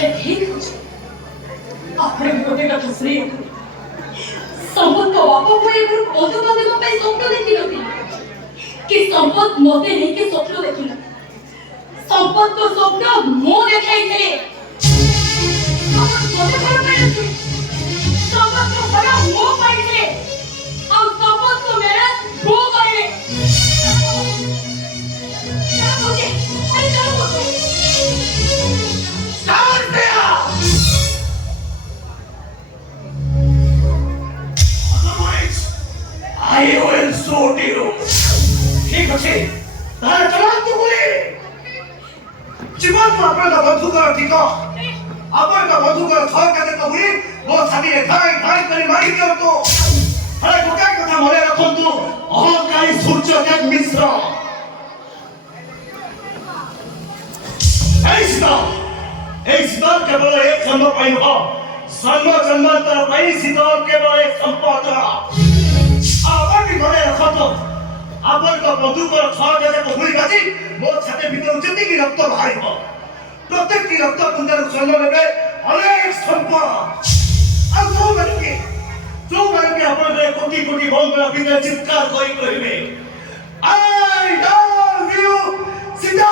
ठीक आपने गोटे कथा सुनी संपत को बापा को एक बंधु बांधव पे स्वप्न देखी नथी कि संपत मते नहीं कि स्वप्न देखी न संपत को स्वप्न मो देखाई थे मते पर पे संपत को बड़ा मो पाई थे और संपत को मेरा गो करे क्या बोले अरे क्या बोले Start there! Otherwise, I will shoot you. ठीक ଅଛି ତାହେଲେ ଚଲାନ୍ତୁ ଗୁଳି ଜୀବନକୁ ଆପଣଙ୍କ ବନ୍ଧୁକର ଠିକ ଆପଣଙ୍କ ବନ୍ଧୁକର ଛଅଟା ଯାକ ଗୁଳି ମୋ ଛାତିରେ ଧାଇ ଧାଇ କରି ମାରି ଦିଅନ୍ତୁ ହେଲେ ଗୋଟାଏ କଥା ମନେ ରଖନ୍ତୁ ଅହଙ୍କାରୀ ସୂର୍ଯ୍ୟଦେବ ମିଶ୍ର এই শীতল কেবল এক জন্ম পাই নহ জন্ম জন্মান্তৰ পাই শীতল কেবল এক সম্পদ আপুনি মনে ৰখନ୍ତୁ ଆପଣଙ୍କ ବନ୍ଧୁକର ଛଅଟା ଯାକ ଗୁଳି ବାଜି ମୋ ଛାତି ଭିତରୁ ଯେତିକି ରକ୍ତ ବାହାରିବ ପ୍ରତ୍ୟେକଟି ରକ୍ତ ବୁନ୍ଦାରୁ ଜନ୍ମ ନେବେ ଅନେକ ସମ୍ପଦ ଆଉ ଯୋଉମାନେ ଆପଣଙ୍କ କୋଟି କୋଟି ବଙ୍ଗଳା ଭିତରେ ଚିତ୍କାର କରି କହିବେ I love you ସୀତା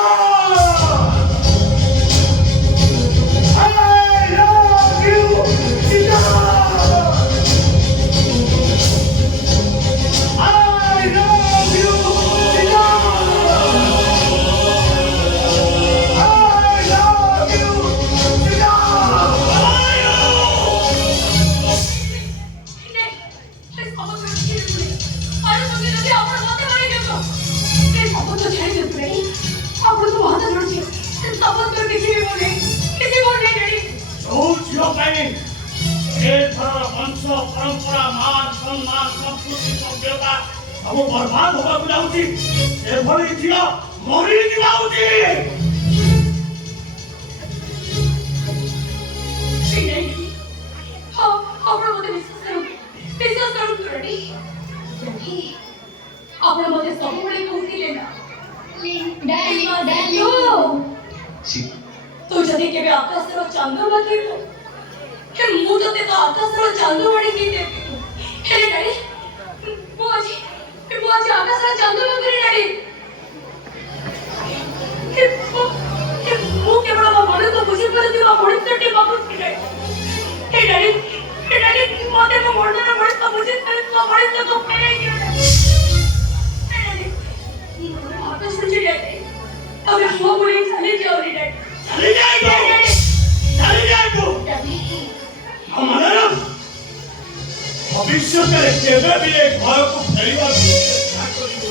परंपरा मान सम्मान संस्कृति सभ्यता सब बर्बाद होगा जाऊँगी एभली झील मरी जाऊँगी ଆପଣ ମୋତେ ବିଶ୍ୱାସ କରନ୍ତୁ ରେଡି ଆପଣ ମୋତେ ସବୁବେଳେ କହୁଥିଲେ ନା ତୁ ଯଦି କେବେ ଆକାଶର ଚନ୍ଦ୍ରମା କିଣିବୁ ମୁଁ ତତେ ତ ଆକାଶର ଚନ୍ଦ୍ରମଣି କିଣିଦେବି ହେଲେ ଡାଡି ମୁଁ ଆଜି ଆକାଶର ଚନ୍ଦ୍ରମା କିଣି ଡାଡି ମୁଁ କେବଳ ମୋ ମନକୁ ବୁଝିପାରୁଥିବା ମଣିଷଟି ଭାବୁଛି ଡାଡି ମତେ ମୋ ମନର ମଣିଷ ବୁଝିପାରୁଥିବା ମଣିଷକୁ ଫେରାଇ ଦିଅ ହାତ ଛୁଞ୍ଚି ଡାଡି ତମେ ମୋ ଭଳି ଚାଲି ଯାଉନି ଡାଡି ଚାଲି ଯାଆନ୍ତୁ ଭବିଷ୍ୟତରେ କେବେ ବି ଏ ଘରକୁ ଫେରିବାକୁ ଚେଷ୍ଟା କରିବୁ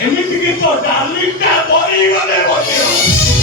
ଏମିତିକି ତୋ ଡାର୍ଲିଂଟା ମରିଗଲେ ମଧ୍ୟ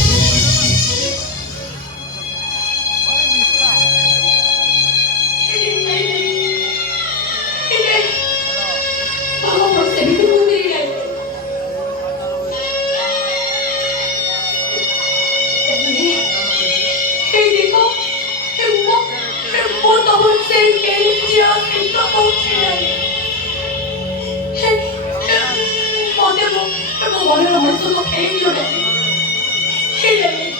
Hey,